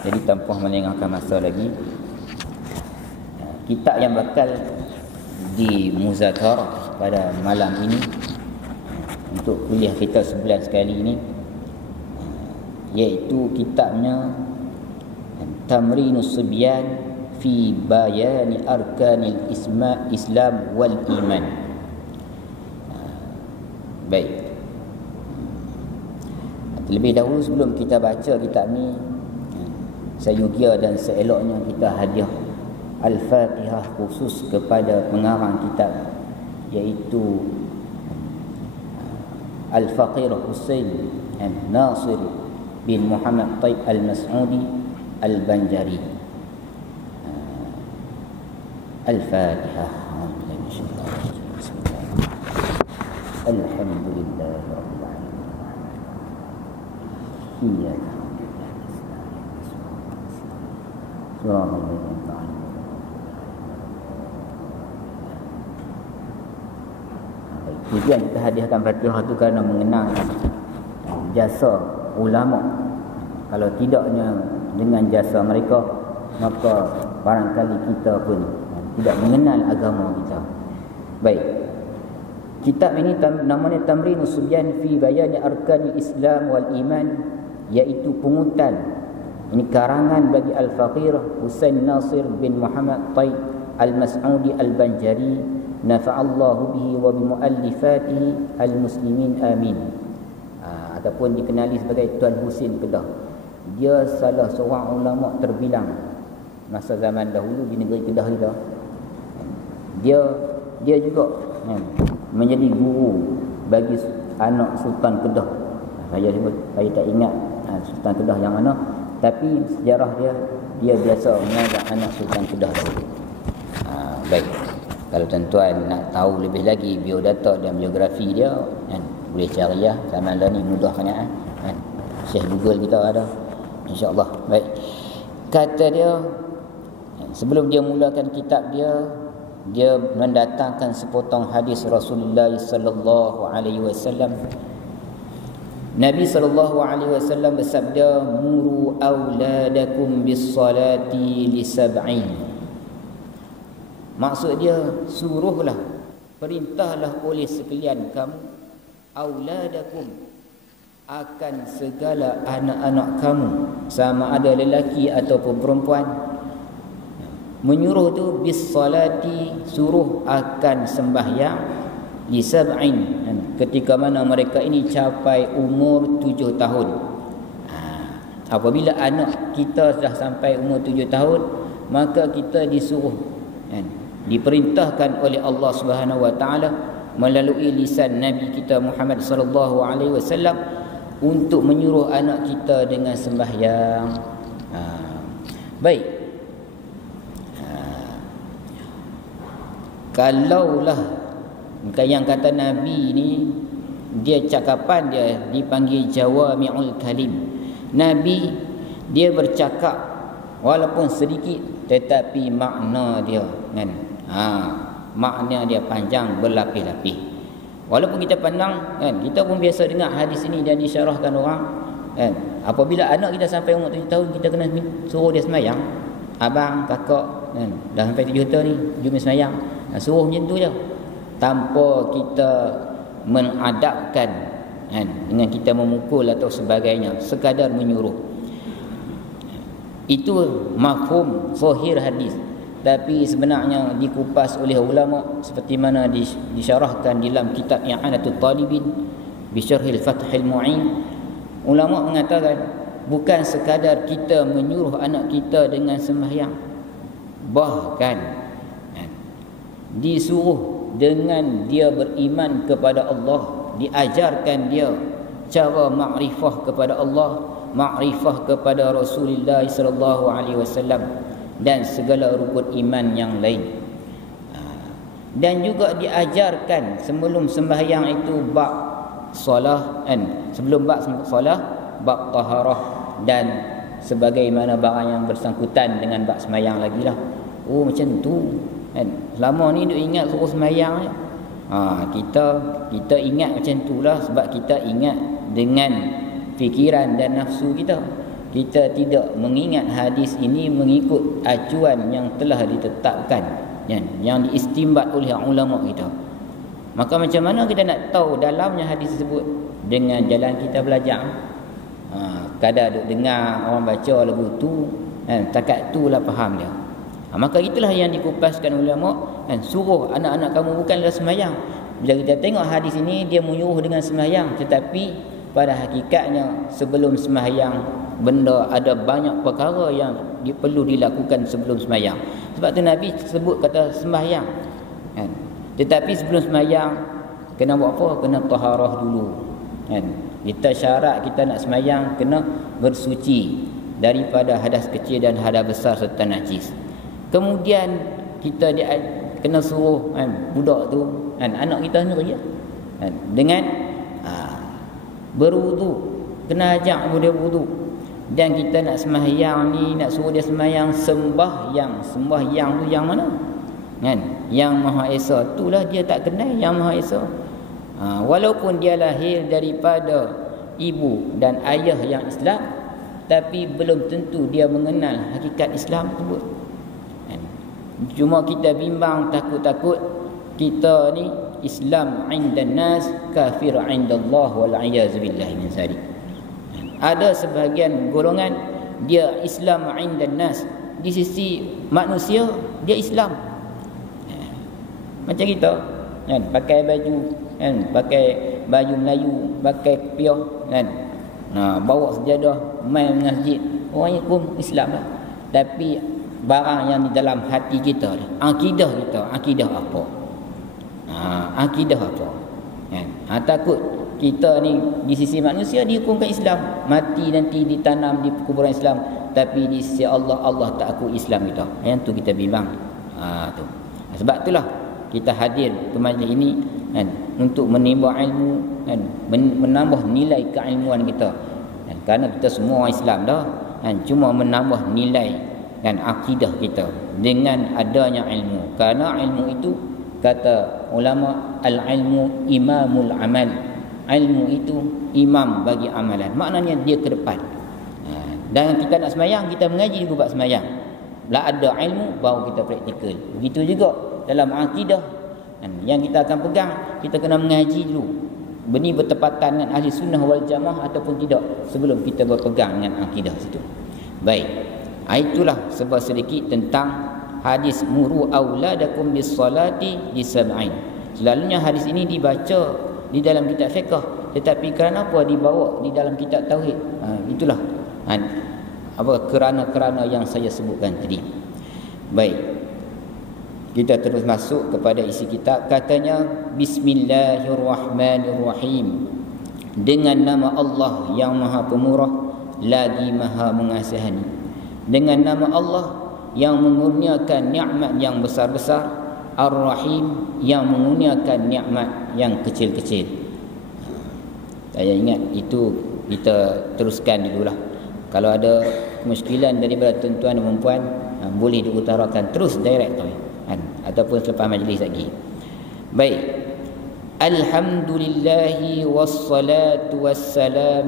Jadi tanpa melengahkan masa lagi, kitab yang bakal dimuzakarah pada malam ini untuk kuliah kita 11 kali ini, iaitu kitabnya Tamrinus Subyan fi Bayani Arkanil Islam wal Iman. Baik, terlebih dahulu sebelum kita baca kitab ni, seyogia dan seeloknya kita hadiah Al-Fatihah khusus kepada pengarang kitab, iaitu Al-Faqir Husain Nasir bin Muhammad Taib Al-Mas'udi Al-Banjari. Al-Fatihah. Alhamdulillah Rabbil Alamin. Iyyaka tujuan kita hadiahkan Fatihah tu kerana mengenang jasa ulama. Kalau tidaknya dengan jasa mereka, maka barangkali kita pun tidak mengenal agama kita. Baik, kitab ini namanya Tamrinus Subyan fi Bayani Arkani Islam wal Iman, iaitu pungutan. Ini karangan bagi Al-Faqir Husain Nasir bin Muhammad Taib Al-Mas'udi Al-Banjari, nafa'allahu bihi wa bimuallifatihi al-muslimin amin. Ataupun dikenali sebagai Tuan Husin Kedah. Dia salah seorang ulama terbilang masa zaman dahulu di negeri Kedah kita. Dia juga menjadi guru bagi anak Sultan Kedah. Saya tak ingat Sultan Kedah yang mana, tapi sejarah dia biasa mengajar anak Sultan Kedah dahulu. Baik, kalau tuan-tuan nak tahu lebih lagi biodata dan biografi dia, boleh cari ya. Zaman dah ni mudah sangat kan. Syekh Google kita ada, insya-Allah. Baik. Kata dia, sebelum dia mulakan kitab dia mendatangkan sepotong hadis Rasulullah sallallahu alaihi wasallam. Nabi sallallahu alaihi wasallam bersabda, "Muru auladakum bis-salati li sab'in." Maksud dia, suruhlah, perintahlah oleh sekalian kamu auladakum, akan segala anak-anak kamu, sama ada lelaki ataupun perempuan. Menyuruh tu bis-salati, suruh akan sembahyang, li sab'in, ketika mana mereka ini capai umur 7 tahun. Apabila anak kita dah sampai umur 7 tahun, maka kita disuruh, diperintahkan oleh Allah Subhanahu wa taala melalui lisan Nabi kita Muhammad sallallahu alaihi wasallam untuk menyuruh anak kita dengan sembahyang. Baik. Kalaulah yang kata Nabi ni, dia cakapan dia dipanggil jawami'ul kalim. Nabi dia bercakap walaupun sedikit, tetapi makna dia kan, makna dia panjang berlapis-lapis. Walaupun kita pandang kan, kita pun biasa dengar hadis ini dan disyarahkan orang kan, apabila anak kita sampai umur 7 tahun, kita kena suruh dia sembahyang. Abang, kakak kan, dah sampai 7 tahun ni, jom sembahyang. Suruh macam tu je, tanpa kita mengadapkan kan, dengan kita memukul atau sebagainya, sekadar menyuruh. Itu mafhum zahir hadis. Tapi sebenarnya dikupas oleh ulama seperti mana disyarahkan dalam kitab I'anatul Talibin bi Syarhil Fathil Mu'in. Ulama mengatakan bukan sekadar kita menyuruh anak kita dengan sembahyang, bahkan disuruh dengan dia beriman kepada Allah, diajarkan dia cara makrifah kepada Allah, makrifah kepada Rasulullah sallallahu alaihi wasallam dan segala rukun iman yang lain. Dan juga diajarkan sebelum sembahyang itu bab solah kan, sebelum bab solah bab taharah dan sebagaimana barang yang bersangkutan dengan bab sembahyang lagi lah. Oh macam tu kan. Selama ni duk ingat suruh sembahyang je. Kita ingat macam itulah sebab kita ingat dengan fikiran dan nafsu kita. kita tidak mengingat hadis ini mengikut acuan yang telah ditetapkan, yang diistimbat oleh ulama kita, maka macam mana kita nak tahu dalamnya hadis tersebut? Dengan jalan kita belajar. Kadang duk dengar orang baca lagu tu, takat tu lah faham dia. Maka itulah yang dikupaskan ulama, suruh anak-anak kamu bukanlah sembahyang. Bila kita tengok hadis ini, dia menyuruh dengan sembahyang, tetapi pada hakikatnya sebelum sembahyang ada banyak perkara yang perlu dilakukan sebelum sembahyang. Sebab tu Nabi sebut kata sembahyang, tetapi sebelum sembahyang kena buat apa? Kena taharah dulu, kita syarat kita nak sembahyang kena bersuci daripada hadas kecil dan hadas besar serta najis. Kemudian kita kena suruh budak tu, anak kita sendiri dengan berwudu, kena ajak dia berwudu. Dan kita nak sembahyang ni, nak suruh dia sembahyang sembahyang tu yang mana? Yang Maha Esa, itulah dia tak kenal yang Maha Esa. Walaupun dia lahir daripada ibu dan ayah yang Islam, tapi belum tentu dia mengenal hakikat Islam tersebut. Cuma kita bimbang, takut-takut kita ni Islam 'indan nas, kafir 'indallah wal a'yaz billahi min zalik. Ada sebahagian golongan dia Islam 'indan nas, di sisi manusia dia Islam. Macam kita pakai baju pakai baju Melayu, pakai kopiah bawa sejadah main masjid, orang pun Islam lah. Tapi barang yang di dalam hati kita, akidah kita, akidah apa? Akidah apa? Takut kita ni di sisi manusia dihukumkan Islam, mati nanti ditanam di kuburan Islam, tapi di sisi Allah, Allah tak akui Islam kita. Yang tu kita bimbang. Tu. Sebab itulah kita hadir ke majlis ini untuk menimba ilmu, menambah nilai keilmuan kita. Kerana kita semua orang Islam dah, cuma menambah nilai dan akidah kita dengan adanya ilmu. Kerana ilmu itu, kata ulama, al-ilmu imamul amal. Ilmu itu imam bagi amalan. Maknanya dia ke depan. Dan kita nak sembahyang, kita mengaji dulu bab sembahyang. Lah ada ilmu baru kita praktikal. Begitu juga dalam akidah yang kita akan pegang, kita kena mengaji dulu. Benih bertepatan dengan ahli sunnah wal jamaah ataupun tidak, sebelum kita berpegang dengan akidah situ. Baik. Itulah sebab sedikit tentang hadis muru auladakum bis salati di sab'in. Selalunya hadis ini dibaca di dalam kitab fiqh, tetapi kerana apa dibawa di dalam kitab tauhid? Itulah kerana yang saya sebutkan tadi. Baik. Kita terus masuk kepada isi kitab. Katanya Bismillahirrahmanirrahim. Dengan nama Allah yang Maha Pemurah lagi Maha Mengasihani. Dengan nama Allah yang mengurniakan nikmat yang besar-besar, Ar-Rahim yang mengurniakan nikmat yang kecil-kecil. Saya ingat itu kita teruskan dululah. Kalau ada kemusykilan daripada tuan-tuan dan puan, boleh diutarakan terus direct tu, ataupun selepas majlis lagi. Baik. Alhamdulillahi wassalatu wassalam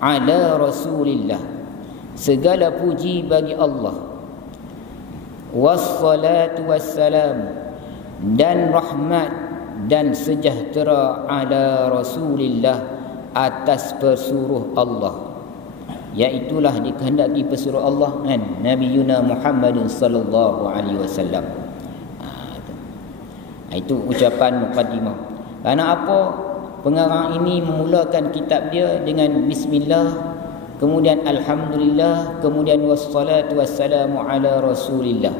ala Rasulillah. Segala puji bagi Allah. Wassalatu wassalam, dan rahmat dan sejahtera ala Rasulillah, atas pesuruh Allah, iaitulah dikehendaki pesuruh Allah Nabi Yuna Muhammadun sallallahu alaihi wasallam. Itu ucapan muqaddimah. Karena apa? Pengarang ini memulakan kitab dia dengan bismillah, kemudian alhamdulillah, kemudian wassalatu wassalamu ala Rasulillah.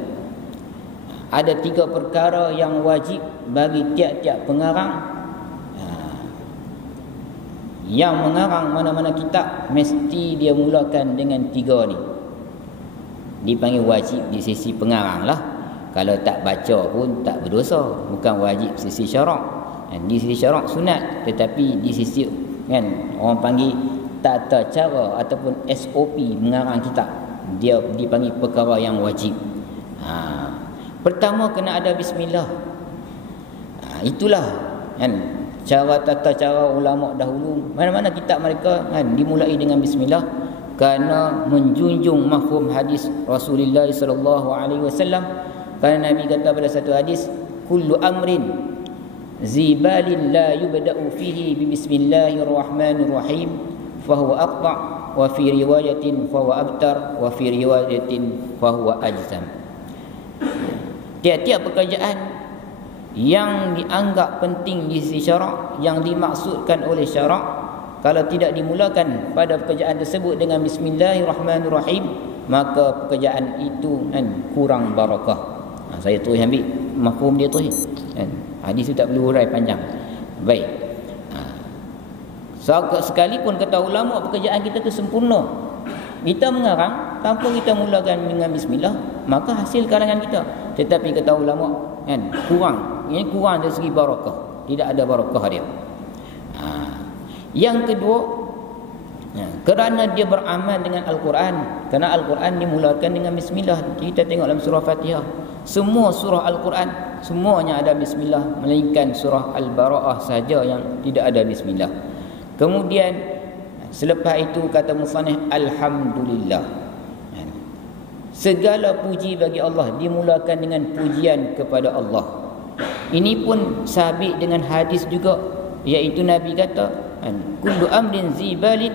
Ada 3 perkara yang wajib bagi tiap-tiap pengarang. Yang mengarang mana-mana kitab, mesti dia mulakan dengan 3 ni. Dipanggil wajib di sisi pengarang lah. Kalau tak baca pun tak berdosa. Bukan wajib sisi syarak. Di sisi syarak sunat, tetapi di sisi orang panggil tata cara ataupun SOP mengarang kitab, dia dipanggil perkara yang wajib. Pertama kena ada bismillah. Itulah cara tata cara ulama dahulu. Mana-mana kitab mereka dimulai dengan bismillah. kerana menjunjung mafhum hadis Rasulullah sallallahu alaihi wasallam. Kerana Nabi kata pada satu hadis, kullu amrin zibalin la yubda'u fihi bi bismillahirrahmanirrahim fahuwa aqta' wa fi riwayatin fahuwa abtar wa fi riwayatin fahuwa ajzam. Tiap-tiap pekerjaan yang dianggap penting di sisi syarak, yang dimaksudkan oleh syarak, kalau tidak dimulakan pada pekerjaan tersebut dengan bismillahirrahmanirrahim, maka pekerjaan itu kurang barakah. Saya terus ambil mafhum dia terus. Hadis itu tak perlu hurai panjang. Baik. Sekalipun kata ulama pekerjaan kita tu sempurna, kita mengarang tanpa kita mulakan dengan bismillah, maka hasil karangan kita. Tetapi kata ulama kurang. Ini kurang dari segi barakah. Tidak ada barakah dia. Yang kedua, kerana dia beramal dengan Al-Quran. Kerana Al-Quran dimulakan dengan bismillah. Kita tengok dalam surah Fatihah, semua surah Al-Quran semuanya ada bismillah, melainkan surah Al-Bara'ah saja yang tidak ada bismillah. Kemudian selepas itu kata musannif, alhamdulillah, segala puji bagi Allah, dimulakan dengan pujian kepada Allah. Ini pun sabit dengan hadis juga, iaitu Nabi kata, kullu amrin zibalin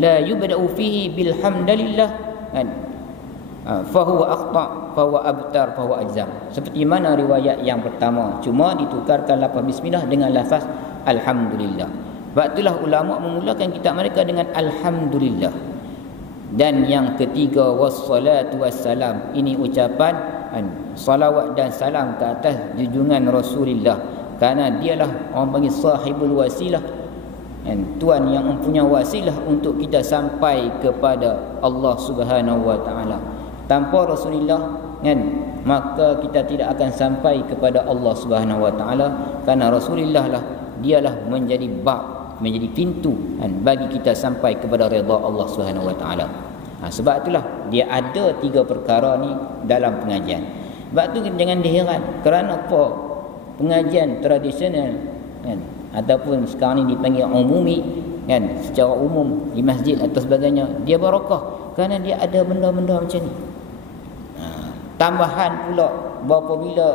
la yubda'u fihi bilhamdalillah fahuwa aqta' fahuwa abtar fahuwa ajzam. Seperti mana riwayat yang pertama, cuma ditukarkan lafaz bismillah dengan lafaz alhamdulillah. Sebab itulah ulama memulakan kitab mereka dengan alhamdulillah. Dan yang ketiga, wassalatu wassalam, ini ucapan salawat dan salam ke atas junjungan Rasulullah, kerana dialah orang panggil sahibul wasilah, tuan yang mempunyai wasilah untuk kita sampai kepada Allah Subhanahu wa taala. Tanpa Rasulullah maka kita tidak akan sampai kepada Allah Subhanahu wa taala, kerana Rasulullah lah, dialah menjadi bab, menjadi pintu bagi kita sampai kepada redha Allah Subhanahu wa taala. Sebab itulah dia ada 3 perkara ni dalam pengajian. Sebab tu jangan diheran, kerana apa pengajian tradisional ataupun sekarang ni dipanggil umumi secara umum di masjid atau sebagainya, dia barakah kerana dia ada benda-benda macam ni. Tambahan pula, apabila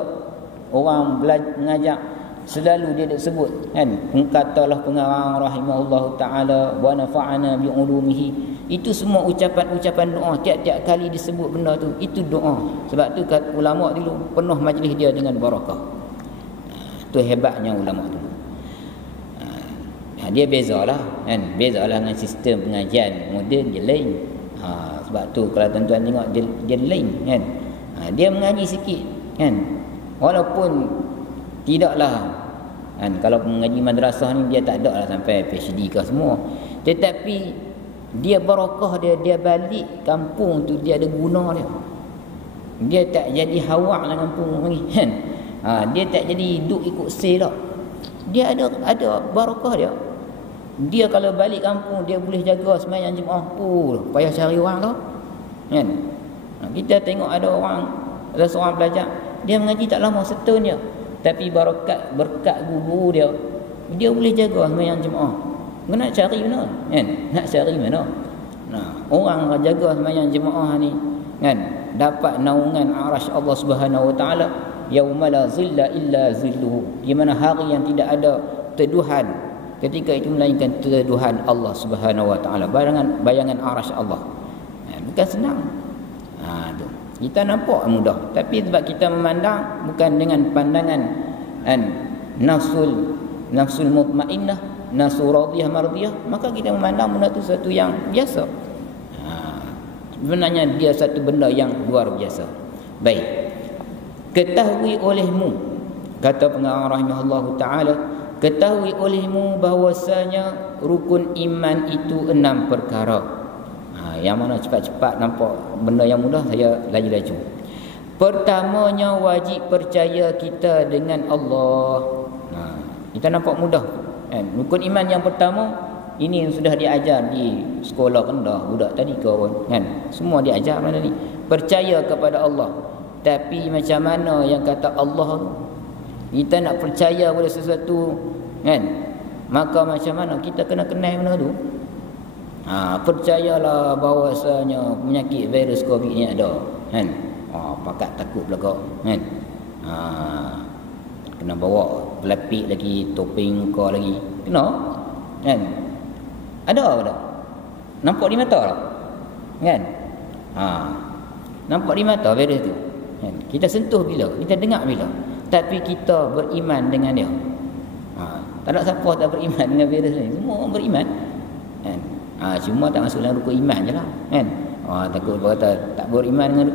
orang mengajar, selalu dia sebut katalah pengarang rahimahullahu taala wa nafa'ana bi ulumihi. Itu semua ucapan-ucapan doa, tiap-tiap kali disebut benda tu, itu doa. Sebab tu kata ulama dulu penuh majlis dia dengan barakah. Tu hebatnya ulama tu. Dia bezalah bezalah dengan sistem pengajian moden, dia lain. Sebab tu kalau tuan-tuan tengok dia lain dia mengaji sikit walaupun tidaklah kalau mengaji madrasah ni dia tak ada lah sampai PhD ke semua, tetapi dia barakah dia balik kampung tu dia ada guna dia tak jadi hawak dalam kampung lagi dia tak jadi duduk ikut sel dah, dia ada barakah dia kalau balik kampung dia boleh jaga sembahyang Jumaat. Payah cari orang dah kita tengok ada seorang pelajar, dia mengaji tak lama, setahun je, tapi berkat guru dia boleh jaga sembahyang Jumaat. Nak cari mana nak cari mana orang jaga sembahyang Jumaat ni dapat naungan arasy Allah Subhanahu wa taala, yauma la zilla illa zilluhu, di mana hari yang tidak ada teduhan ketika itu melainkan teduhan Allah Subhanahu wa taala, bayangan arasy Allah. Bukan senang. Tu. Kita nampak mudah, tapi sebab kita memandang bukan dengan pandangan nafsul mutmainnah, nafsu radiyah mardiyah, maka kita memandang benda itu satu yang biasa. Sebenarnya dia satu benda yang luar biasa. Baik. Ketahui olehmu, kata pengarang rahimahullahu taala, ketahui olehmu bahwasanya rukun iman itu 6 perkara. Yang mana cepat-cepat nampak benda yang mudah, saya laju-laju. Pertamanya, wajib percaya kita dengan Allah. Kita nampak mudah rukun iman yang pertama ini sudah diajar di sekolah rendah budak tadi semua diajar mana ni, percaya kepada Allah. Tapi macam mana yang kata Allah, kita nak percaya pada sesuatu maka macam mana kita kena kenal benda tu. Percayalah bahawasanya penyakit virus COVID ni ada, kan? Pakat takut belaka, kan? Kena bawa pelapik lagi, topeng muka lagi, kena, kan? Ada tak? Nampak di mata tak? Kan? Nampak di mata virus tu, kan? Kita sentuh bila, kita dengar bila, tapi kita beriman dengan dia. Tak ada siapa tak beriman dengan virus ni, semua orang beriman, kan? Cuma tak masuk dalam rukun iman je lah, kan? Takut berkata tak beriman dengan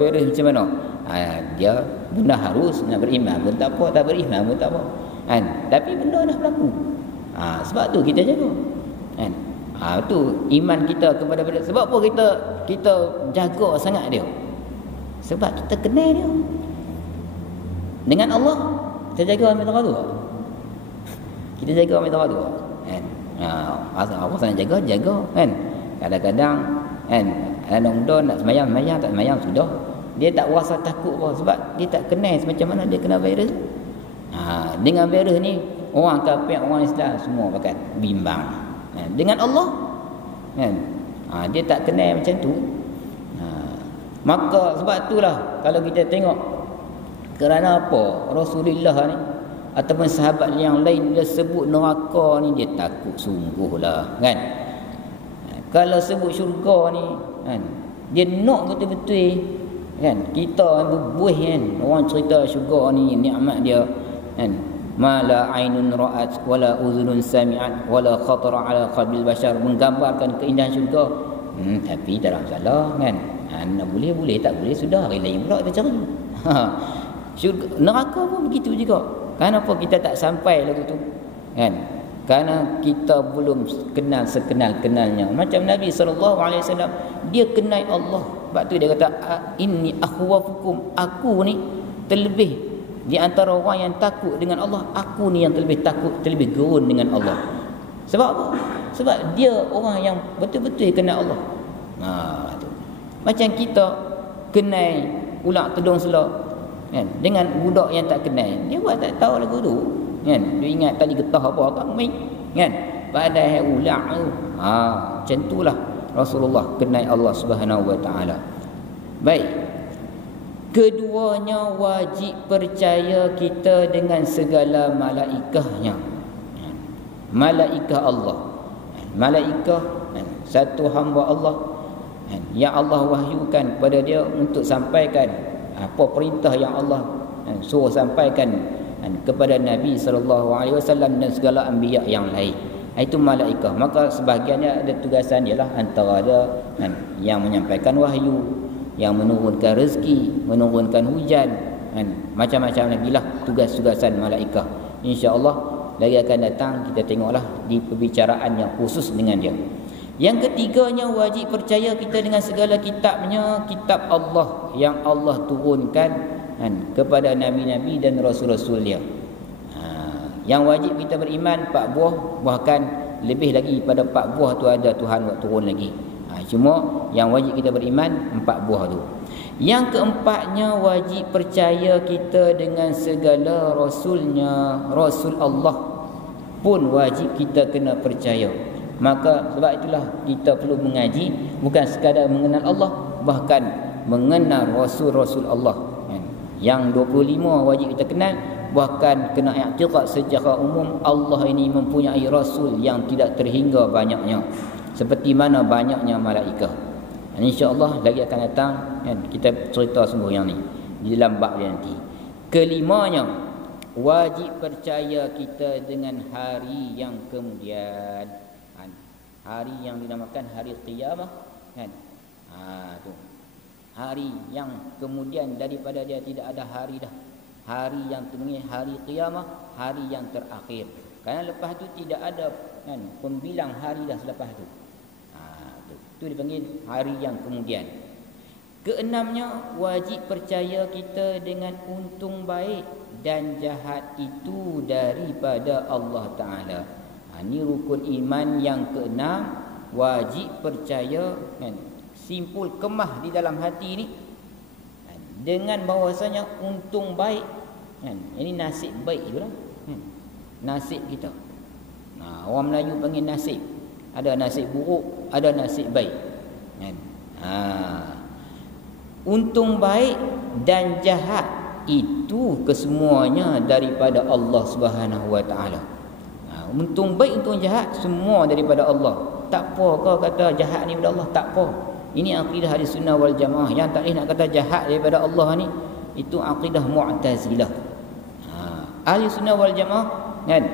virus macam mana? Dia benda harus nak beriman pun tak apa, tak beriman pun tak apa, kan? Tapi benda dah berlaku. Sebab tu kita jaga, kan? Tu iman kita kepada virus. Sebab apa kita jaga sangat dia? Sebab kita kenal dia. Dengan Allah kita jaga ambil tawaduk. Kita jaga ambil tawaduk, kan? Apa nak jaga, kan? Kadang-kadang, kan, anak muda nak semayang, tak semayang sudah. Dia tak rasa takut apa, sebab dia tak kenal macam mana dia kena virus. Dengan virus ni, orang kafir, orang Islam semua pakat bimbang. Dengan Allah, kan, dia tak kenal macam tu. Maka sebab itulah kalau kita tengok, kerana apa Rasulullah ni ataupun sahabat yang lain dia sebut neraka ni, dia takut sungguhlah, kan? Kalau sebut syurga ni, kan, dia nak betul-betul, kan? Kita berbuih, kan, orang cerita syurga ni nikmat dia, kan, ma la ainun ra'at wala uzunun sami'at wala khatara ala qalbil bashar, menggambarkan keindahan syurga. Tapi tak ada masalah, kan? Nak boleh tak boleh, sudah hari lain pula kita cari. Syurga, neraka pun begitu juga. Kenapa kita tak sampai lagu tu, kan? Kerana kita belum kenal sekenal-kenalnya. Macam Nabi SAW, dia kenal Allah. Sebab tu dia kata, inni akhwafukum, aku ni terlebih di antara orang yang takut dengan Allah, aku ni yang terlebih takut, terlebih gerun dengan Allah. Sebab apa? Sebab dia orang yang betul-betul kenal Allah. Tu. Macam kita kenal ulang tudung selak, kan, dengan budak yang tak kenal, dia buat tak tahu lagu tu, kan? Dia ingat tadi getah apa kan main, kan? Padahal ulang tu. Macam itulah Rasulullah kenal Allah Subhanahu wa taala. Baik. Keduanya wajib percaya kita dengan segala malaikahnya. Malaikah Allah. Malaikah, satu hamba Allah, yang Allah wahyukan kepada dia untuk sampaikan apa perintah yang Allah suruh sampaikan kepada Nabi SAW dan segala anbiya yang lain. Itu malaikah. Maka sebahagiannya ada tugasan dia lah, antara ada yang menyampaikan wahyu, yang menurunkan rezeki, menurunkan hujan, macam-macam lagi lah tugas-tugasan malaikah. InsyaAllah lagi akan datang kita tengoklah di perbicaraan yang khusus dengan dia. Yang ketiganya wajib percaya kita dengan segala kitabnya, kitab Allah yang Allah turunkan kepada nabi-nabi dan rasul-rasul dia. Yang wajib kita beriman 4 buah, bahkan lebih lagi pada 4 buah tu ada Tuhan buat turun lagi. Cuma yang wajib kita beriman 4 buah tu. Yang keempatnya wajib percaya kita dengan segala rasulnya, rasul Allah pun wajib kita kena percaya. Maka sebab itulah kita perlu mengaji, bukan sekadar mengenal Allah, bahkan mengenal rasul-rasul Allah. Yang 25 wajib kita kenal, bahkan kena i'tiqad secara umum Allah ini mempunyai rasul yang tidak terhingga banyaknya, seperti mana banyaknya malaikat. InsyaAllah lagi akan datang, kita cerita sungguh yang ni di dalam bab dia nanti. Kelimanya, wajib percaya kita dengan hari yang kemudian, hari yang dinamakan hari qiyamah, kan? Tu. Hari yang kemudian daripada dia tidak ada hari dah. Hari yang temunya hari qiyamah, hari yang terakhir. Kerana lepas tu tidak ada, kan, pembilang hari dah selepas tu. Itu dipanggil hari yang kemudian. Keenamnya wajib percaya kita dengan untung baik dan jahat itu daripada Allah Ta'ala. Ini rukun iman yang keenam, wajib percaya, kan, simpul kemah di dalam hati ni, kan, dengan bahawasanya untung baik, kan, ini nasib baik itulah, nasib kita. Orang Melayu panggil nasib. Ada nasib buruk, ada nasib baik. Kan? Untung baik dan jahat itu kesemuanya daripada Allah Subhanahu Wa Taala. Untung baik, untung jahat semua daripada Allah. Tak apa kau kata jahat ni daripada Allah, tak apa. Ini akidah Ahli Sunnah wal Jamaah. Yang tak boleh nak kata jahat daripada Allah ni, itu akidah Mu'tazilah. Ahli Sunnah wal Jamaah kan,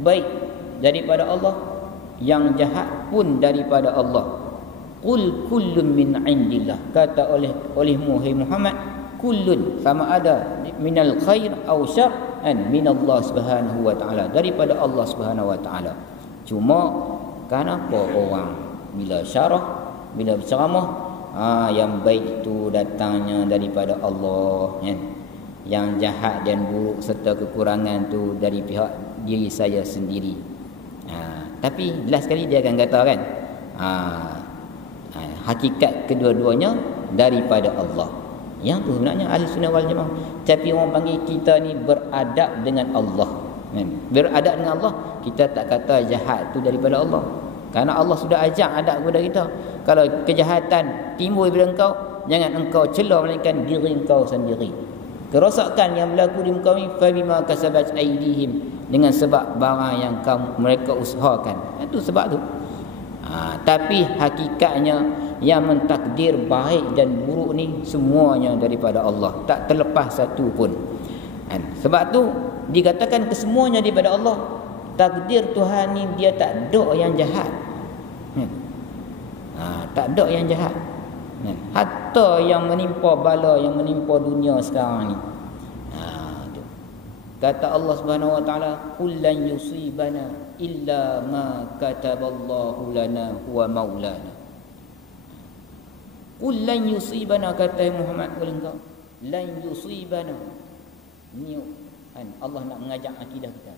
baik daripada Allah, yang jahat pun daripada Allah. Qul kullun min indillah, kata olehmu hai Muhammad, kullun sama ada minal khair aw syarr an minallah Subhanahu Wa Taala, daripada Allah Subhanahu Wa Taala. Cuma kenapa orang bila syarah, bila berceramah, yang baik itu datangnya daripada Allah, kan? Yang jahat dan buruk serta kekurangan tu dari pihak diri saya sendiri. Tapi jelas sekali dia akan kata kan, hakikat kedua-duanya daripada Allah. Yang tu sebenarnya Ahli Sunnah wal Jamaah. Tapi orang panggil kita ni beradab dengan Allah, kan? Beradab dengan Allah, kita tak kata jahat tu daripada Allah. Karena Allah sudah ajak adab kepada kita. Kalau kejahatan timbul daripada engkau, jangan engkau celah melainkan diri engkau sendiri. Kerosakan yang berlaku di muka ini, fabima kasabat aydihim, dengan sebab barang yang mereka usahakan. Itu sebab tu. Tapi hakikatnya yang mentakdir baik dan buruk ni semuanya daripada Allah, tak terlepas satu pun. Sebab tu dikatakan kesemuanya daripada Allah. Takdir Tuhan ni dia tak ada yang jahat. Tak ada yang jahat. Hatta yang menimpa bala, yang menimpa dunia sekarang ni. Kata Allah Subhanahu Wa Taala, "Qul lan yusibana illa ma kataballahu lana huwa maulana." Qul lan yusibana, kata Muhammad kepada engkau, lan yusibana. Ni Allah nak mengajak akidah kita.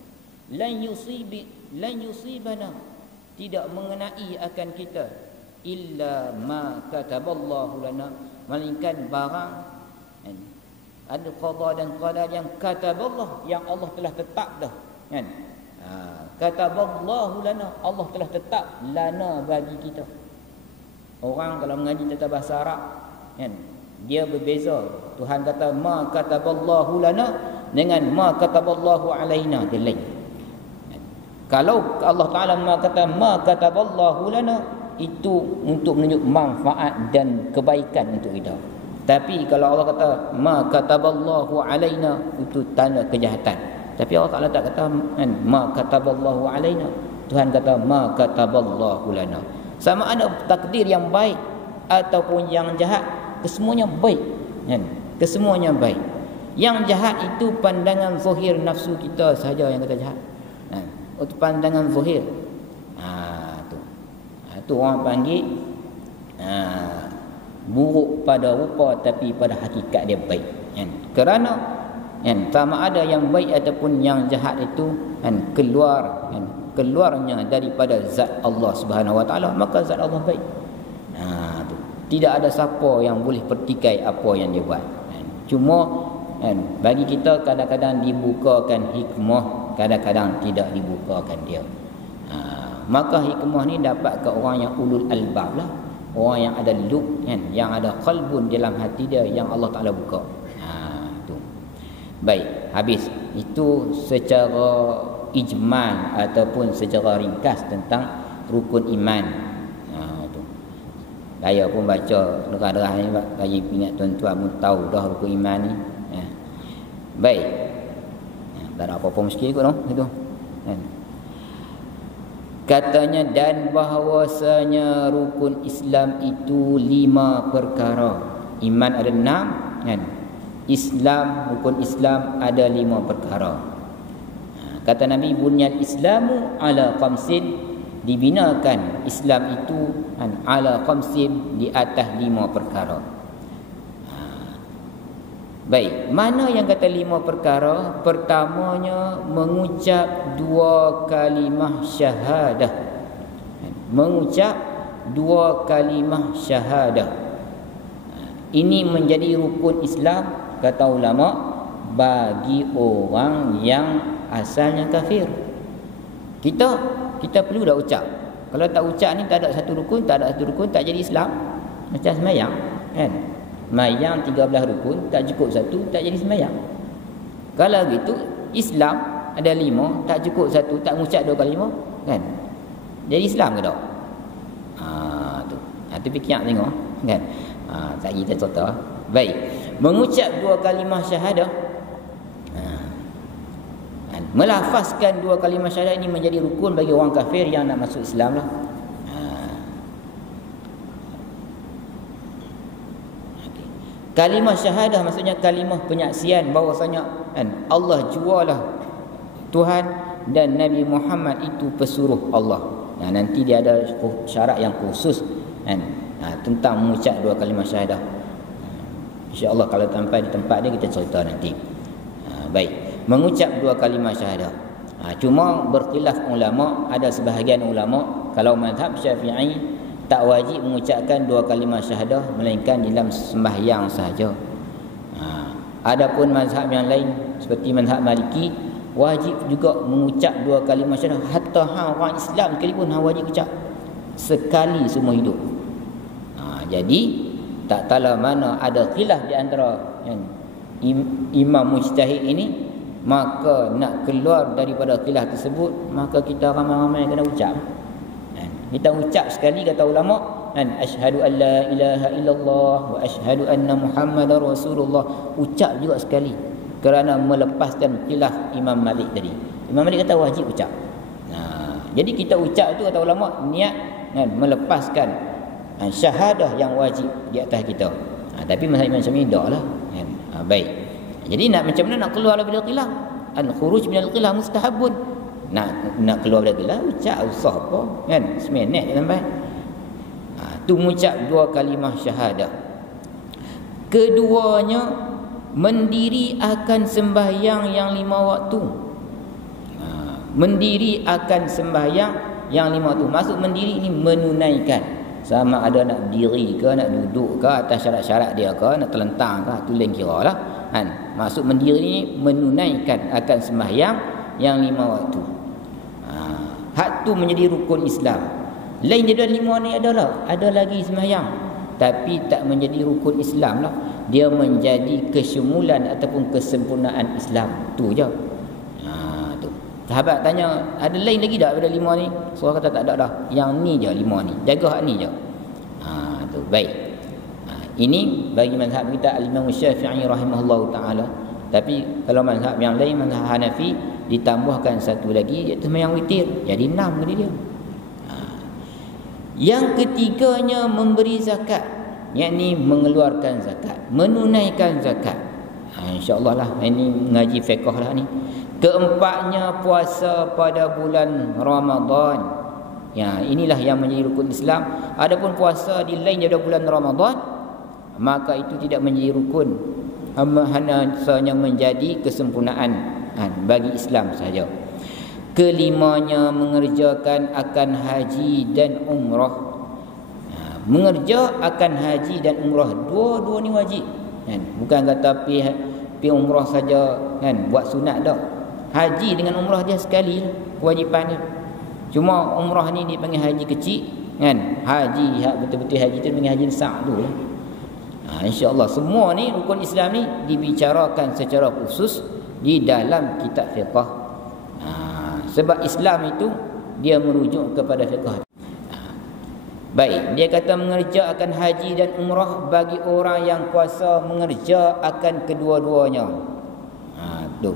Lan yusibana, tidak mengenai akan kita, illa ma kataballahu lana, melainkan barang ada qada dan qadar yang kataballah, yang Allah telah tetap dah, kan? Kataballahu lana, Allah telah tetap lana bagi kita. Orang kalau mengaji tata bahasa Arab, kan, dia berbeza. Tuhan kata ma kataballahu lana dengan ma kataballahu alaina, dia lain. Kalau Allah Taala kata ma kataballahu lana, itu untuk menunjuk manfaat dan kebaikan untuk kita. Tapi kalau Allah kata ma kataballahu alaina, itu tanda kejahatan. Tapi Allah Taala tak kata kan ma kataballahu alaina. Tuhan kata ma kataballahu lana. Sama ada takdir yang baik ataupun yang jahat, kesemuanya baik, kan? Kesemuanya baik. Yang jahat itu pandangan zahir nafsu kita sahaja yang kata jahat. Itu pandangan zahir. Tu orang panggil buruk pada rupa tapi pada hakikat dia baik, kan? Kerana kan sama ada yang baik ataupun yang jahat itu kan keluarnya daripada zat Allah Subhanahu Wa Taala, maka zat Allah baik. Tu. Tidak ada siapa yang boleh pertikai apa yang dia buat, kan? Cuma kan bagi kita kadang-kadang dibukakan hikmah, kadang-kadang tidak dibukakan dia. Maka hikmah ni dapat ke orang yang ulul albab lah, orang yang ada lub, kan, yang ada qalbun dalam hati dia, yang Allah Taala buka. Tu. Baik, habis. Itu secara ijmal ataupun secara ringkas tentang rukun iman. Tu. Saya pun baca derah-derah ni bagi ingat tuan-tuan pun tahu dah rukun iman ni. Baik. Tak ada apa-apa mesti ikut noh itu. Kan. Katanya dan bahawasanya rukun Islam itu 5 perkara. Iman ada 6, kan? Islam, rukun Islam ada 5 perkara. Kata Nabi, bunyal Islamu ala khamsin, dibinakan Islam itu kan, ala khamsin, di atas 5 perkara. Baik, mana yang kata 5 perkara? Pertamanya mengucap 2 kalimah syahadah. Mengucap 2 kalimah syahadah. Ini menjadi rukun Islam, kata ulama, bagi orang yang asalnya kafir. Kita perlu dah ucap Kalau tak ucap ni tak ada satu rukun, tak jadi Islam. Macam sembahyang kan. Sembahyang 13 rukun, tak cukup satu, tak jadi sembahyang. Kalau gitu Islam ada 5, tak cukup satu, tak mengucap 2 kali 5 kan. Jadi Islam ke tak? Tu fikir tengok kan. Tak kita contoh. Baik. Mengucap 2 kalimah syahadah, melafazkan 2 kalimah syahadah ini menjadi rukun bagi orang kafir yang nak masuk Islam lah. Kalimah syahadah maksudnya kalimah penyaksian bahawasanya kan Allah jualah Tuhan dan Nabi Muhammad itu pesuruh Allah. Nanti dia ada syarat yang khusus kan, tentang mengucap 2 kalimah syahadah. InsyaAllah kalau sampai di tempat dia kita cerita nanti. Baik, mengucap 2 kalimah syahadah. Cuma berkhilaf ulama, ada sebahagian ulama kalau mazhab Syafi'i tak wajib mengucapkan 2 kalimah syahadah melainkan dalam sembahyang sahaja. Adapun mazhab yang lain seperti mazhab Maliki wajib juga mengucap 2 kalimah syahadah, hatta orang Islam sekalipun wajib ucap sekali seumur hidup. Jadi tak tahu mana ada khilaf di antara imam mujtahid ini, maka nak keluar daripada khilaf tersebut maka kita ramai-ramai kena ucap. Kita ucap sekali kata ulama kan, asyhadu an la ilaha illallah wa asyhadu anna muhammadar rasulullah. Ucap juga sekali kerana melepaskan khilaf Imam Malik tadi. Imam Malik kata wajib ucap. Jadi kita ucap tu kata ulama niat kan melepaskan syahadah yang wajib di atas kita. Tapi mazhab Imam Syafi'i tak lah kan. Baik. Jadi macam mana nak keluar daripada khilaf? Al-khuruj minal khilaf mustahabun. Nak keluar dari khilaf ucap usah apa kan, seminit je sampai. Tu mengucap 2 kalimah syahadah. Keduanya mendiri akan sembahyang yang 5 waktu. Mendiri akan sembahyang yang 5 waktu. Maksud mendiri ini menunaikan, sama ada nak berdiri ke, nak duduk ke, atas syarat-syarat dia ke, nak terlentang ke, tu lain kira lah kan. Maksud mendiri ini menunaikan akan sembahyang yang 5 waktu. Hak tu menjadi rukun Islam. Lain dia 5 ni adalah ada lagi sembahyang, tapi tak menjadi rukun Islam lah. Dia menjadi kesyumulan ataupun kesempurnaan Islam. Tu je. Tu. Sahabat tanya, ada lain lagi tak pada 5 ni? Seorang kata tak ada dah. Yang ni je 5 ni. Jaga hak ni je. Tu baik. Ini bagi mazhab kita Al-Imam Syafi'i rahimahullahu taala. Tapi kalau mazhab yang lain, mazhab Hanafi, ditambahkan satu lagi iaitu sembahyang witir, jadi 6 kali dia. Yang ketiganya memberi zakat, yakni mengeluarkan zakat, menunaikan zakat. InsyaAllah lah, ini mengaji fiqh lah ni. Keempatnya puasa pada bulan Ramadan. Inilah yang menjadi rukun Islam. Adapun puasa di lain daripada bulan Ramadan, maka itu tidak menjadi rukun, hanya menjadi kesempurnaan bagi Islam saja. Kelimanya mengerjakan akan haji dan umrah. Mengerja akan haji dan umrah, dua-dua ni wajib kan. Bukan kata pi umrah saja kan, buat sunat dak. Haji dengan umrah dia sekali kewajipan dia. Cuma umrah ni dipanggil haji kecil kan. Haji hak betul-betul haji tu dipanggil haji besar tu lah. InsyaAllah semua ni rukun Islam ni dibicarakan secara khusus di dalam kitab fiqh. Sebab Islam itu dia merujuk kepada fiqh. Baik, dia kata mengerjakan haji dan umrah bagi orang yang kuasa mengerjakan kedua-duanya. Tu.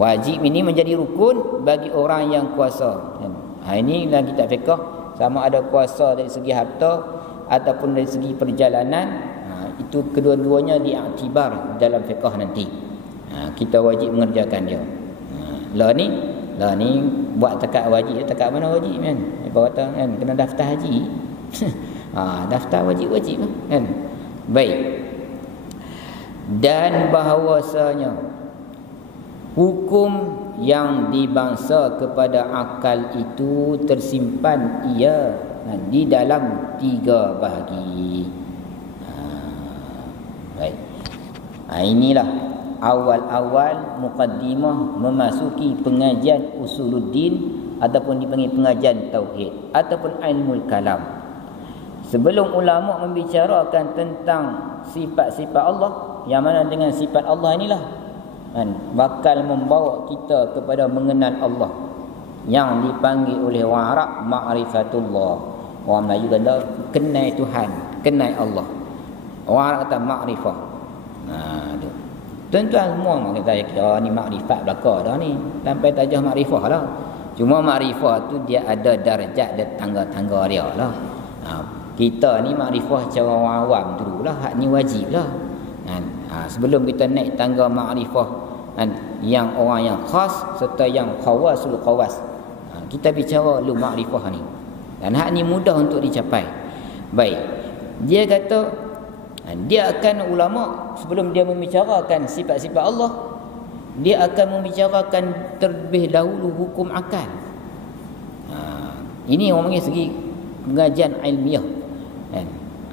Wajib ini menjadi rukun bagi orang yang kuasa. Ini dalam kitab fiqh, sama ada kuasa dari segi harta ataupun dari segi perjalanan, itu kedua-duanya diiktibar dalam fiqh nanti. Kita wajib mengerjakan dia. Lah ni buat takat wajib, takat mana wajib kan? Apa kata kan kena daftar haji. Daftar wajib-wajib kan. Baik. Dan bahawasanya hukum yang dibangsa kepada akal itu tersimpan ia di dalam 3 bahagi. Baik. Inilah awal-awal muqaddimah memasuki pengajian usuluddin ataupun dipanggil pengajian tauhid ataupun ilmu kalam. Sebelum ulama membicarakan tentang sifat-sifat Allah, yang mana dengan sifat Allah inilah bakal membawa kita kepada mengenal Allah, yang dipanggil oleh orang Arab ma'rifatullah. Orang Melayu kata kenal Tuhan, kenal Allah. Orang Arab kata ma'rifah. Tu. Tuan-tuan semua kata ni makrifat belaka dah ni, sampai tajah makrifah lah. Cuma makrifah tu dia ada darjat dan tangga-tangga dia lah. Kita ni makrifah cara orang awam dululah, hak ni wajib lah. Sebelum kita naik tangga makrifah yang orang yang khas serta yang khawasul khawas, kita bicara lu makrifah ni. Dan hak ni mudah untuk dicapai. Baik. Dia kata dia akan ulama sebelum dia membicarakan sifat-sifat Allah, dia akan membicarakan terlebih dahulu hukum akal. Ini orang panggil segi pengajian ilmiah.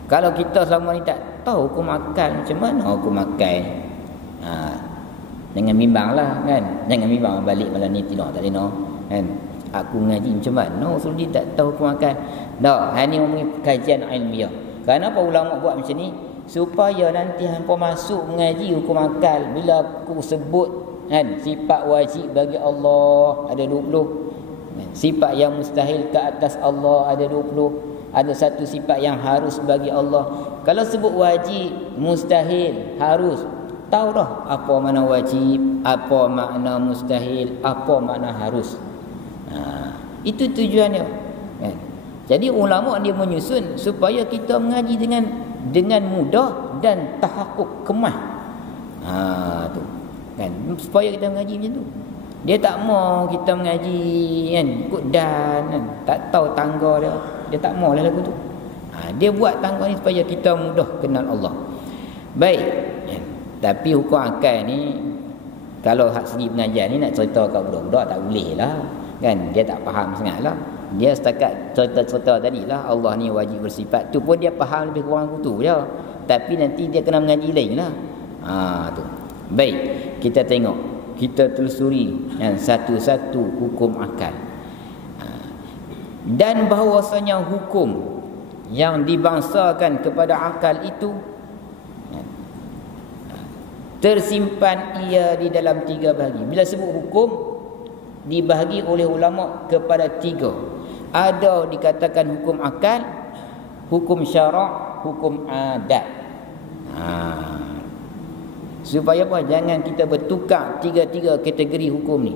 Kalau kita selama ni tak tahu hukum akal, macam mana hukum akal? Jangan bimbang lah kan. Jangan bimbang balik malam ni tidak tak lena kan. Aku ngaji macam mana Usuluddin tak tahu hukum akal. Tak, ini orang kajian ilmiah. Kenapa ulama buat macam ni? Supaya nanti hangpa masuk mengaji hukum akal, bila aku sebut kan sifat wajib bagi Allah ada 20, sifat yang mustahil ke atas Allah ada 20, ada satu sifat yang harus bagi Allah. Kalau sebut wajib, mustahil, harus, tahu dah apa makna wajib, apa makna mustahil, apa makna harus. Itu tujuannya kan? Jadi ulama dia menyusun supaya kita mengaji dengan mudah dan tahakkuk kemah. Tu kan, supaya kita mengaji macam tu. Dia tak mau kita mengaji kan ikut dan kan, tak tahu tangga dia. Dia tak mau lah lagu tu. Dia buat tangga ni supaya kita mudah kenal Allah. Baik. Tapi hukum akal ni, kalau hak segi pengajian ni nak cerita kat budak-budak tak boleh lah kan. Dia tak faham sangat lah. Dia setakat cerita-cerita tadi lah Allah ni wajib bersifat, tu pun dia faham lebih kurang tu je. Tapi nanti dia kena mengaji lain lah. Tu. Baik, kita tengok, kita telusuri yang satu-satu hukum akal. Dan bahawasanya hukum yang dibangsakan kepada akal itu tersimpan ia di dalam 3 bahagi. Bila sebut hukum, dibahagi oleh ulama kepada 3. Ada dikatakan hukum akal, hukum syarak, hukum adat. Supaya apa? Jangan kita bertukar 3 kategori hukum ni.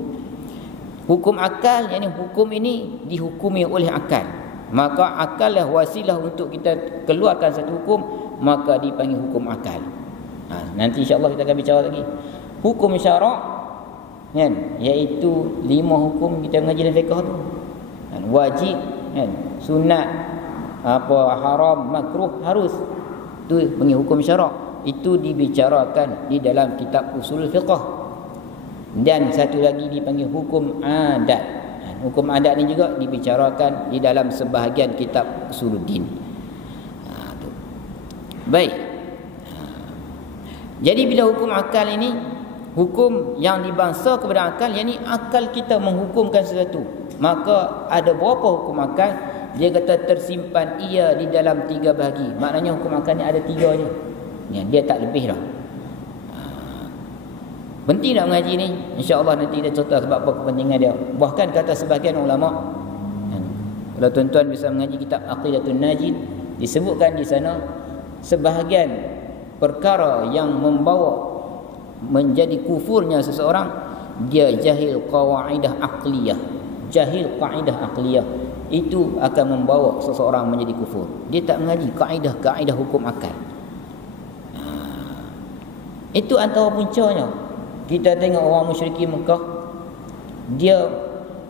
Hukum akal, yakni hukum ini dihukumi oleh akal. Maka akal lah wasilah untuk kita keluarkan satu hukum, maka dipanggil hukum akal. Nanti insya-Allah kita akan bicara lagi. Hukum syarak kan, iaitu 5 hukum kita mengaji dalam fiqh tu. Wajib kan, sunat, apa haram, makruh, harus. Tu panggil hukum syarak. Itu dibicarakan di dalam kitab usul fiqh. Dan satu lagi dipanggil hukum adat. Hukum adat ni juga dibicarakan di dalam sebahagian kitab Usuluddin. Baik. Jadi bila hukum akal ini, hukum yang dibangsa kepada akal, yakni akal kita menghukumkan sesuatu, maka ada berapa hukum akal? Dia kata tersimpan ia di dalam 3 bahagi. Maknanya hukum akal ni ada 3 je. Dia tak lebih dah. Penting nak mengaji ni. InsyaAllah nanti kita cerita sebab apa kepentingan dia. Bahkan kata sebahagian ulama, kalau tuan-tuan bisa mengaji kitab Aqidatul Najid, disebutkan di sana sebahagian perkara yang membawa menjadi kufurnya seseorang, dia jahil qawaidah aqliyah. Jahil kaedah aqliyah itu akan membawa seseorang menjadi kufur. Dia tak mengaji kaedah hukum akal. Itu antara puncanya. Kita tengok orang musyrikin Mekah,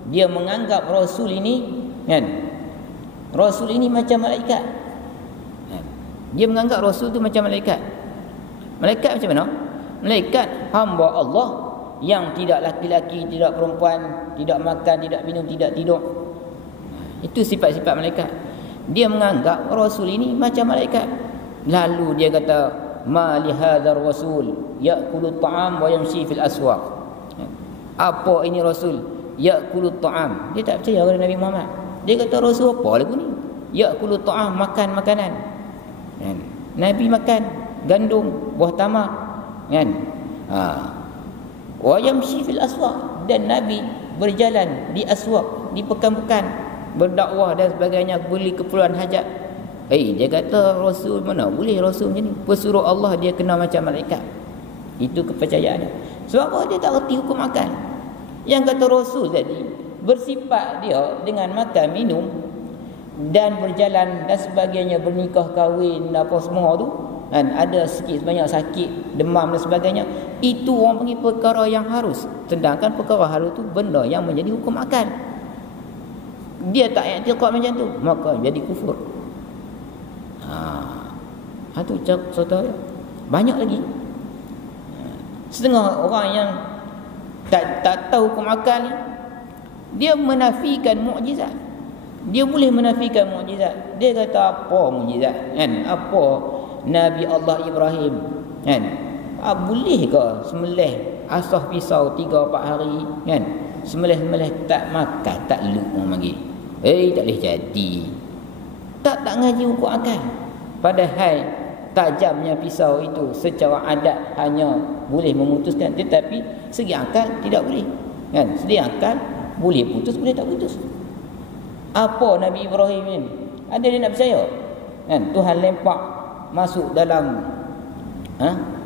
dia menganggap Rasul ini kan, Rasul ini macam malaikat. Dia menganggap Rasul tu macam malaikat. Malaikat macam mana? Malaikat hamba Allah yang tidak laki-laki, tidak perempuan, tidak makan, tidak minum, tidak tidur. Itu sifat-sifat malaikat. Dia menganggap Rasul ini macam malaikat. Lalu dia kata, ma li hadzal rasul ya'kulu ta'am wa yamshi fil aswaq. Apa ini Rasul ya'kulut ta'am. Dia tak percaya kepada Nabi Muhammad. Dia kata Rasul apa lagu ni? Ya'kulut ta'am, makan makanan. Kan? Nabi makan gandum, buah tamar, kan? Wa yamshi fil aswaq, dan Nabi berjalan di aswaq, di pekan-pekan, berdakwah dan sebagainya, beli keperluan hajat. Dia kata Rasul mana boleh Rasul macam ni? Pesuruh Allah dia kena macam malaikat. Itu kepercayaan dia. Sebab apa? Dia tak reti hukum akal. Yang kata Rasul tadi bersifat dia dengan makan minum dan berjalan dan sebagainya, bernikah kahwin apa semua tu, kan, ada sikit sebanyak sakit, demam dan sebagainya, itu orang panggil perkara yang harus. Sedangkan perkara harus tu benda yang menjadi hukum akal. Dia tak i'tiqad macam tu, maka jadi kufur. Itu contoh dia. Banyak lagi. Setengah orang yang tak tahu hukum akal ni, dia menafikan mukjizat. Dia boleh menafikan mukjizat. Dia kata apa mukjizat? Kan? Apa Nabi Allah Ibrahim, kan? Boleh ke sembelih asah pisau 3-4 hari, kan? Sembelih tak makan, tak luk orang panggil. Tak boleh jadi. Tak ngaji hukum akal. Padahal tajamnya pisau itu secara adat hanya boleh memutuskan, tetapi segi akal tidak boleh. Kan? Segi akal boleh putus, boleh tak putus. Apa Nabi Ibrahim ni? Ada dia nak percaya? Kan? Tuhan lempak masuk dalam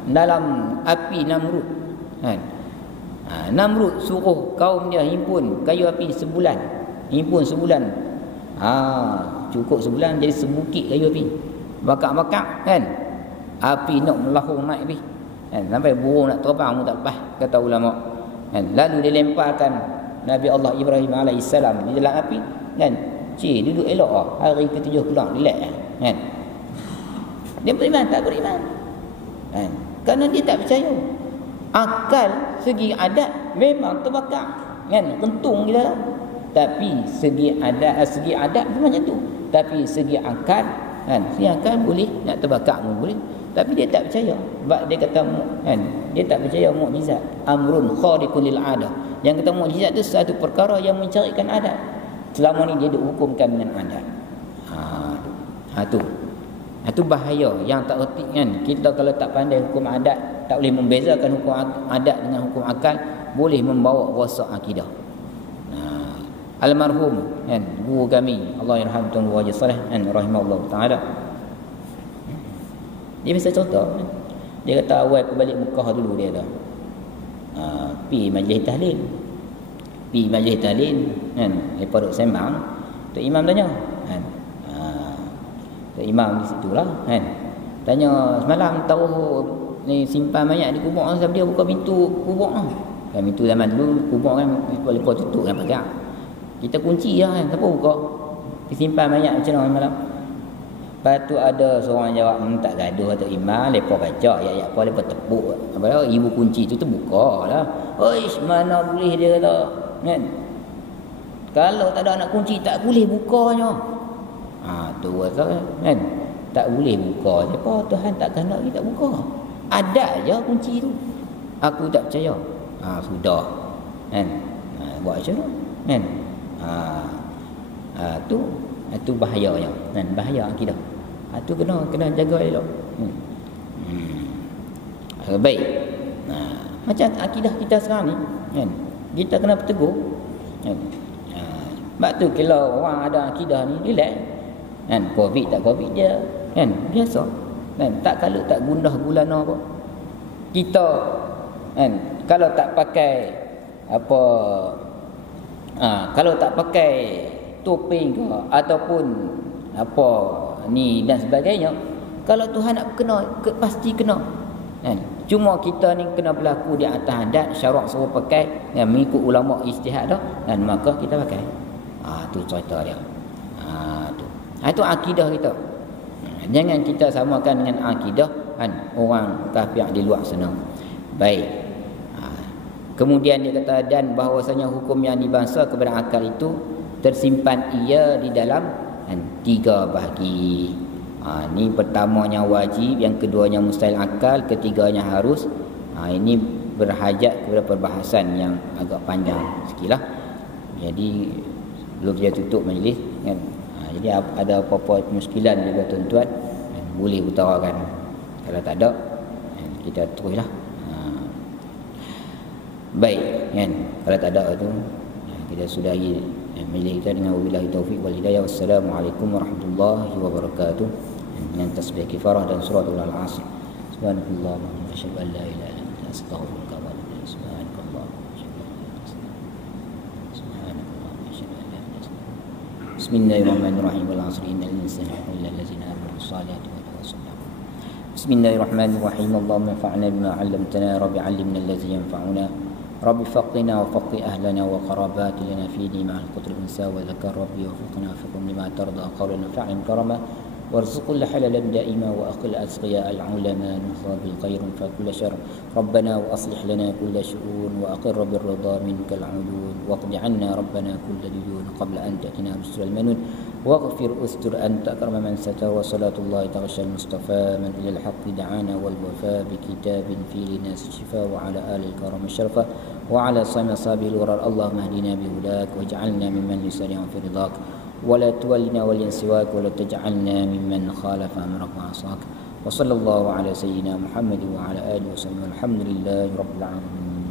dalam api Namrud. Kan? Namrud suruh kaum dia himpun kayu api sebulan. Himpun sebulan. Cukup sebulan jadi sebukit kayu api. Bakar-bakar, kan? Api nak melahung naik api. Kan? Sampai burung nak terbang pun tak lepas, kata ulama. Kan? Lalu dia lemparkan Nabi Allah Ibrahim AS di dalam api, kan? Duduk elok hari ke-7 keluar, relax, kan? Dia beriman, tak beriman, kan? Kerana dia tak percaya. Akal segi adat memang terbakar, kan? Kentung kita. Tapi segi adat memang macam tu. Tapi segi akal, kan? Segi akal boleh nak terbakar pun boleh. Tapi dia tak percaya. Sebab dia kata, kan, dia tak percaya mukjizat. Amrun khariqun lil adah. Yang kata mukjizat tu satu perkara yang mencarikan adat. Selama ni dia dihukumkan dengan adat. Itu bahaya yang tak reti, kan. Kita kalau tak pandai hukum adat, tak boleh membezakan hukum adat dengan hukum akal, boleh membawa rosak akidah. Almarhum, kan, guru kami, Allah yarham Tuan Guru Haji Saleh, kan, rahimahullah taala. Dia bisa contoh, kan? Dia kata awal aku balik Mekah dulu, dia kata pi majlis tahlil. Kan, lepas duk sembang, Tok Imam tanya, kan. Tok Imam di situlah, kan. Tanya, semalam tahu ni simpan mayat di kubur, sebab dia buka pintu kubur. Kan pintu zaman dulu kubur kan lepas tutup kan pagar. Kita kunci lah, kan, siapa buka? Disimpan mayat macam mana malam. Lepas tu ada seorang jawab, tak gaduh Tok Imam, lepas baca ayat-ayat apa, lepas tepuk. Apa ibu kunci tu terbuka lah. Oish, mana boleh, dia kata, kan? Kalau tak ada anak kunci tak boleh bukanya. Tu kata, kan? Tak boleh buka. Siapa Tuhan tak kehendaki tak buka. Ada je kunci tu. Aku tak percaya. Sudah. Kan? Buat macam tu, kan? Tu bahayanya, kan? Bahaya akidah. Tu kena jaga elok. Baik. Macam akidah kita sekarang ni, kan? Kita kena bertegur, kan? Sebab tu kalau orang ada akidah ni relax, kan? Covid tak covid dia, kan? Biasa, kan? Tak kalau tak gundah gulana apa. Kita, kan, kalau tak pakai apa, kalau tak pakai topeng ke ataupun apa ni dan sebagainya, kalau Tuhan nak kena, pasti kena, kan? Cuma kita ni kena berlaku di atas adat syarak suruh pakai, kan, mengikut ulama ijtihad dah, dan maka kita pakai. Tu cerita dia. Itu akidah kita. Jangan kita samakan dengan akidah, kan, orang kafir di luar sana. Baik. Kemudian dia kata, dan bahawasanya hukum yang dibangsa kepada akal itu tersimpan ia di dalam, kan, 3 bahagi. Ini pertamanya wajib, yang keduanya mustahil akal, ketiganya harus. Ini berhajat kepada perbahasan yang agak panjang sikitlah. Jadi belum dia tutup majlis kan. Jadi ada apa-apa muskilan juga tuan-tuan boleh utarakan. Kalau tak ada kita teruslah. Baik kan. Kalau tak ada tu kita sudahi majlis kita dengan wabillahi taufiq wal hidayah. Wassalamualaikum warahmatullahi wabarakatuh. Dengan tasbih kifarah dan surah al-asr. Subhanallah wa asyhadu an la ilaha illa anta astaghfiruka wa atubu ilaik. Subhanallah. Bismillahirrahmanirrahim. Wal 'asri innal insana illa allazina amanu bis-salihati wa tawassaw. Bismillahirrahmanirrahim. Allahumma anfa'na bima 'allamtana, rabbi 'allimna allazi yanfa'una. Rabbi faqina wa faqi ahlana wa qarabati lana fi ma'al qutri insa wa zakar rabbi wa faqina fi kulli ma tarda qawlan fa'in karama. وارزق حلالا دائما واقل اتقياء العلماء نصاب الخير فكل شر ربنا واصلح لنا كل شؤون واقر بالرضا منك العدول واقض عنا ربنا كل ديون قبل ان تاتنا رسل المنون واغفر استر انت اكرم من ستر وصلاه الله تغشى المصطفى من الى الحق دعانا والوفاء بكتاب في لناس الشفاء وعلى ال الكرم الشرفه وعلى صيام صابه الورى اللهم اهدنا بهداك واجعلنا ممن يسارع في رضاك ولا تولنا وليا سواك ولا تجعلنا ممن خالف امرك وعصاك وصلى الله على سيدنا محمد وعلى اله وصحبه الحمد لله رب العالمين.